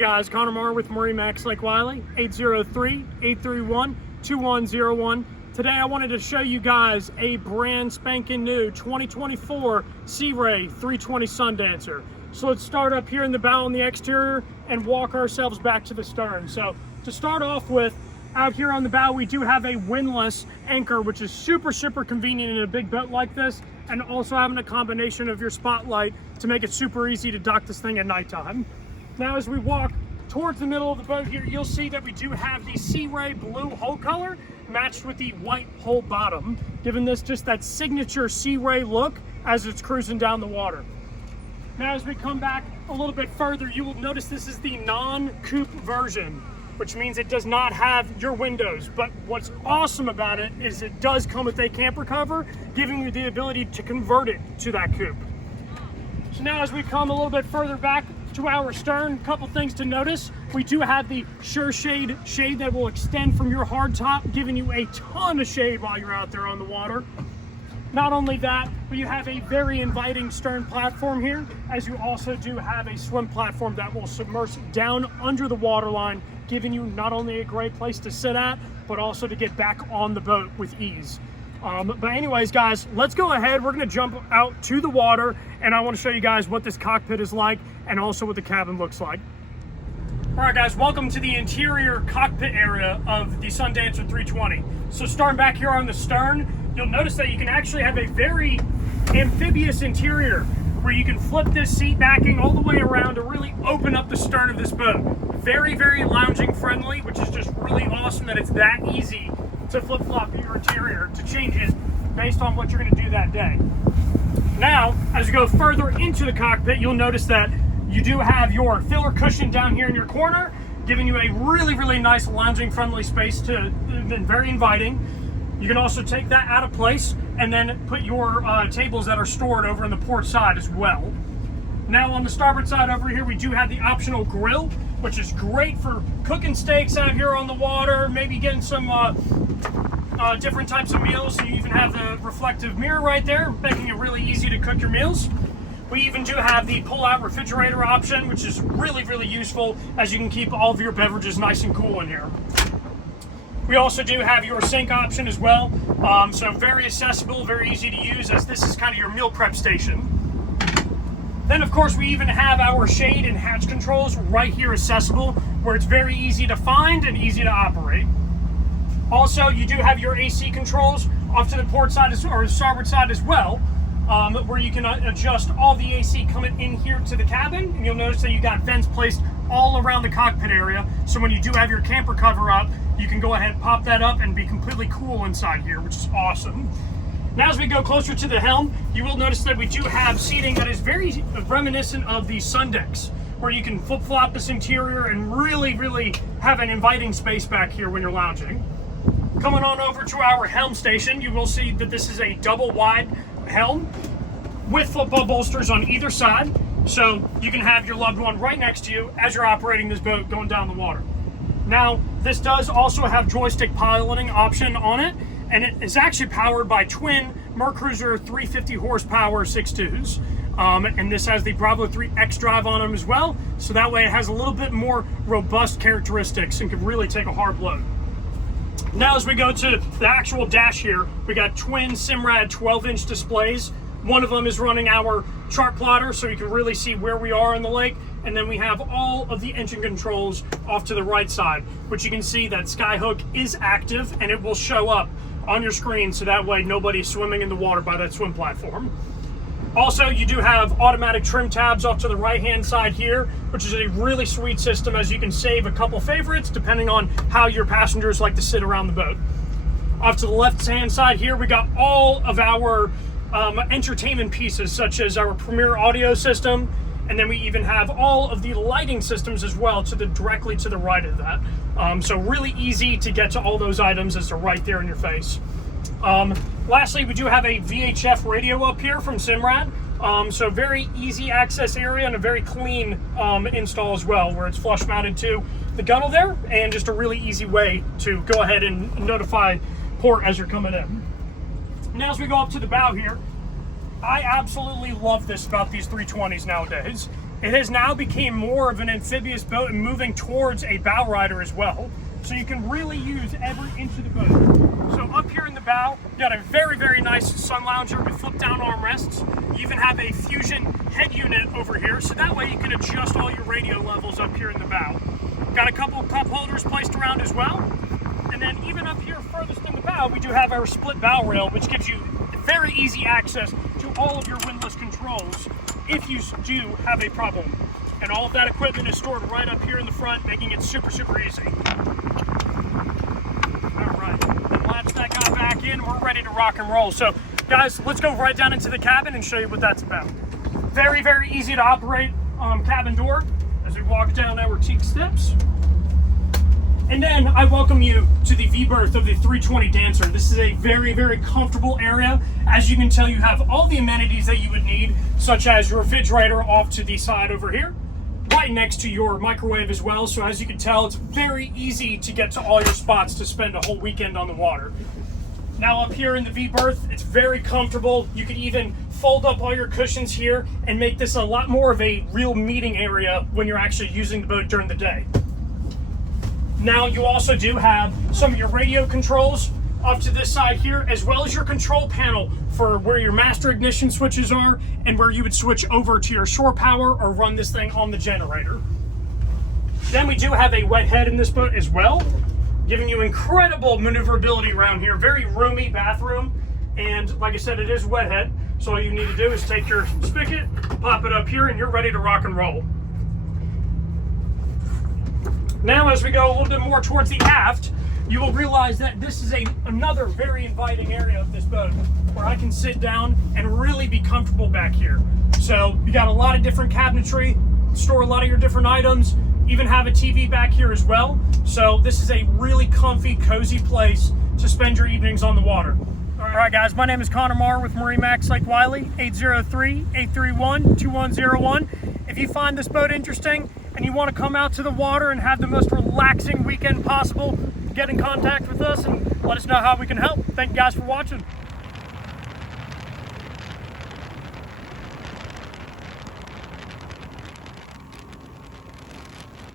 guys, Connor Marr with MarineMax Lake Wylie, 803-831-2101. Today I wanted to show you guys a brand spanking new 2024 Sea Ray 320 Sundancer. So let's start up here in the bow on the exterior and walk ourselves back to the stern. So to start off with, out here on the bow we do have a windlass anchor, which is super convenient in a big boat like this, and also having a combination of your spotlight to make it super easy to dock this thing at nighttime. Now as we walk towards the middle of the boat here, you'll see that we do have the Sea Ray blue hull color matched with the white hull bottom, giving this just that signature Sea Ray look as it's cruising down the water. Now as we come back a little bit further, you will notice this is the non-coupe version, which means it does not have your windows. But what's awesome about it is it does come with a camper cover, giving you the ability to convert it to that coupe. So now as we come a little bit further back to our stern, a couple things to notice. We do have the Sure shade that will extend from your hard top, giving you a ton of shade while you're out there on the water. Not only that, but you have a very inviting stern platform here, as you also do have a swim platform that will submerge down under the waterline, giving you not only a great place to sit at, but also to get back on the boat with ease. But anyways, guys, let's go ahead. We're gonna jump out to the water, and I wanna show you guys what this cockpit is like and also what the cabin looks like. All right, guys, welcome to the interior cockpit area of the Sundancer 320. So starting back here on the stern, you'll notice that you can actually have a very amphibious interior where you can flip this seat backing all the way around to really open up the stern of this boat. Very lounging friendly, which is just really awesome that it's that easy to flip-flop your interior to change it based on what you're going to do that day. Now, as you go further into the cockpit, you'll notice that you do have your filler cushion down here in your corner, giving you a really nice lounging friendly space and very inviting. You can also take that out of place and then put your tables that are stored over on the port side as well. Now on the starboard side over here, we do have the optional grill, which is great for cooking steaks out here on the water, maybe getting some different types of meals. You even have the reflective mirror right there, making it really easy to cook your meals. We even do have the pull-out refrigerator option, which is really useful, as you can keep all of your beverages nice and cool in here. We also do have your sink option as well, so very accessible, very easy to use, as this is kind of your meal prep station. Then of course we even have our shade and hatch controls right here accessible, where it's very easy to find and easy to operate. Also, you do have your AC controls off to the port side or starboard side as well, where you can adjust all the AC coming in here to the cabin. And you'll notice that you got vents placed all around the cockpit area, so when you do have your camper cover up, you can go ahead and pop that up and be completely cool inside here, which is awesome. Now as we go closer to the helm, you will notice that we do have seating that is very reminiscent of the sun decks, where you can flip-flop this interior and really have an inviting space back here when you're lounging. Coming on over to our helm station, you will see that this is a double wide helm with football bolsters on either side, so you can have your loved one right next to you as you're operating this boat going down the water. Now, this does also have joystick piloting option on it, and it is actually powered by twin Mercruiser 350 horsepower 6.2s. And this has the Bravo 3X drive on them as well, so that way it has a little bit more robust characteristics and can really take a hard load. Now as we go to the actual dash here, we got twin Simrad 12-inch displays. One of them is running our chart plotter, so you can really see where we are in the lake. And then we have all of the engine controls off to the right side, which you can see that Skyhook is active and it will show up on your screen, so that way nobody's swimming in the water by that swim platform. Also, you do have automatic trim tabs off to the right-hand side here, which is a really sweet system, as you can save a couple favorites depending on how your passengers like to sit around the boat. Off to the left-hand side here, we got all of our entertainment pieces, such as our Premier audio system, and then we even have all of the lighting systems as well directly to the right of that. So really easy to get to all those items as they're right there in your face. Lastly, we do have a VHF radio up here from Simrad. So very easy access area and a very clean install as well, where it's flush mounted to the gunnel there, and just a really easy way to go ahead and notify port as you're coming in. Now as we go up to the bow here, I absolutely love this about these 320s nowadays. It has now become more of an amphibious boat and moving towards a bow rider as well. So you can really use every inch of the boat. So up here in the bow, you got a very, very nice sun lounger with flip down armrests. You even have a fusion head unit over here, so that way you can adjust all your radio levels up here in the bow. Got a couple cup holders placed around as well. And then even up here furthest in the bow, we do have our split bow rail, which gives you very easy access to all of your windlass controls if you do have a problem. And all of that equipment is stored right up here in the front, making it super, super easy. All right, then latch that guy back in, we're ready to rock and roll. So guys, let's go right down into the cabin and show you what that's about. Very, very easy to operate cabin door as we walk down our teak steps. And then I welcome you to the V-berth of the 320 Dancer. This is a very, very comfortable area. As you can tell, you have all the amenities that you would need, such as your refrigerator off to the side over here, right next to your microwave as well. So as you can tell, it's very easy to get to all your spots to spend a whole weekend on the water. Now up here in the V-berth, it's very comfortable. You can even fold up all your cushions here and make this a lot more of a real meeting area when you're actually using the boat during the day. Now you also do have some of your radio controls off to this side here, as well as your control panel for where your master ignition switches are and where you would switch over to your shore power or run this thing on the generator. Then we do have a wet head in this boat as well, giving you incredible maneuverability around here. Very roomy bathroom, and like I said, it is wet head, so all you need to do is take your spigot, pop it up here, and you're ready to rock and roll. Now as we go a little bit more towards the aft, you will realize that this is another very inviting area of this boat where I can sit down and really be comfortable back here. So you got a lot of different cabinetry, store a lot of your different items, even have a TV back here as well. So this is a really comfy, cozy place to spend your evenings on the water. All right guys, my name is Connor Marr with MarineMax Lake Wylie, 803-831-2101. If you find this boat interesting and you want to come out to the water and have the most relaxing weekend possible, get in contact with us and let us know how we can help. Thank you guys for watching.